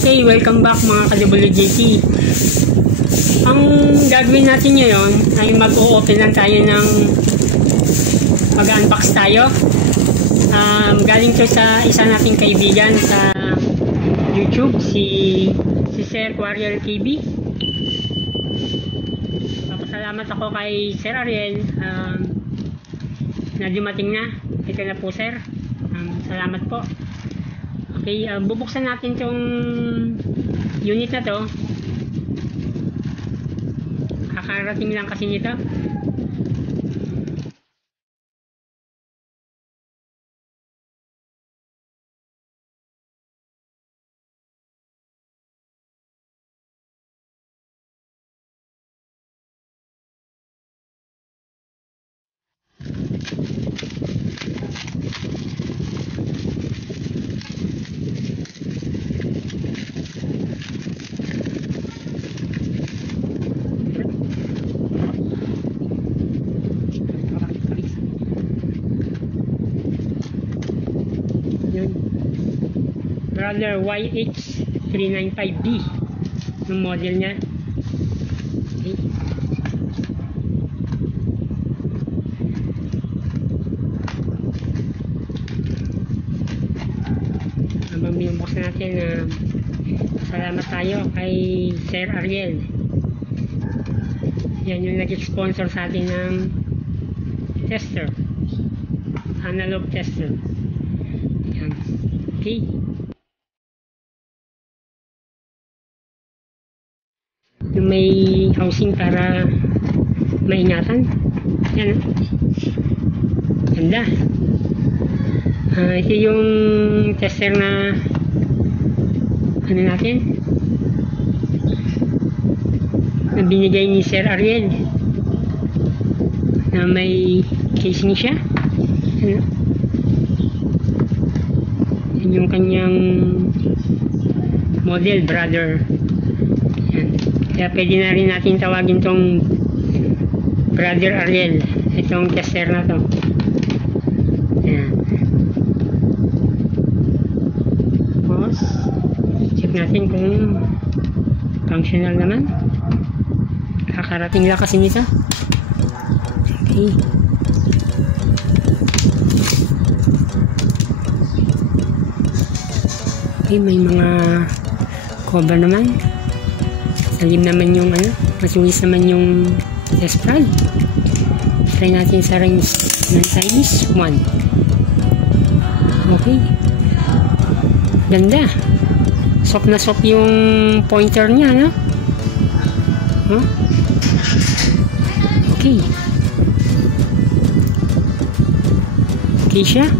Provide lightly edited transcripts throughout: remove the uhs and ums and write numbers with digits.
Okay, welcome back mga ka-WJT. Ang gagawin natin ngayon ay mag-o-open lang tayo ng mag-unbox tayo. Galing to sa isa nating kaibigan sa YouTube, si Sir Quarriel TV. Papasalamat ako kay Sir Ariel na dumating na. Ito na po, Sir. Salamat po. Okay, bubuksan natin tong unit na to. Kakarating lang kasi nito. Brother YH395B yung model niya. Okay. Habang binubuksan natin, salamat tayo kay Sir Ariel. Yan yung nag-sponsor sa atin ng tester, analog tester. Yan. Okay. Yung may housing para maingatan. Yan. Ganda. Ito yung tester na ano natin na binigay ni Sir Ariel, na may casing siya. Ano? Yan yung kanyang model, brother. Yan. Kaya pwede na rin natin tawagin tong Brother Ariel, itong tester na to. Ayan. Tapos check natin kung functional naman. Kakarating lang kasi nito. Okay. Okay, may mga cover naman. Salim naman yung masulis naman yung test rod. Try natin sa range ng size 1. Okay. Ganda. Soft na soft yung pointer niya, no? Huh? Okay. Okay siya.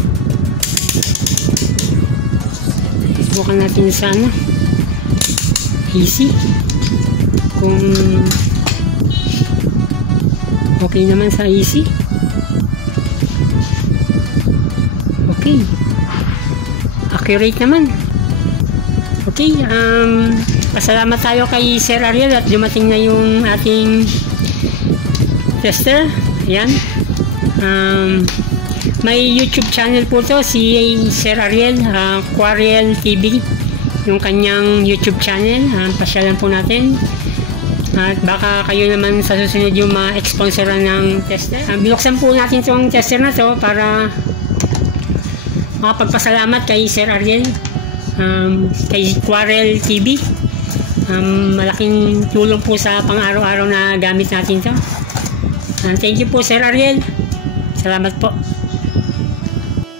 Subukan natin sa easy. Kung okay naman sa easy. Okay. Accurate naman. Okay, pasalamat tayo kay Sir Ariel at dumating na yung ating tester. Ayan. May YouTube channel po to, si Sir Ariel, Quarriel TV, yung kanyang YouTube channel. Pasyalan po natin. At baka kayo naman sa susunod yung ma-sponsoran ng tester. Binuksan po natin itong tester na to para makapagpasalamat kay Sir Ariel, kay Quarriel TV. Malaking tulong po sa pang-araw-araw na gamit natin to. Thank you po, Sir Ariel. Salamat po.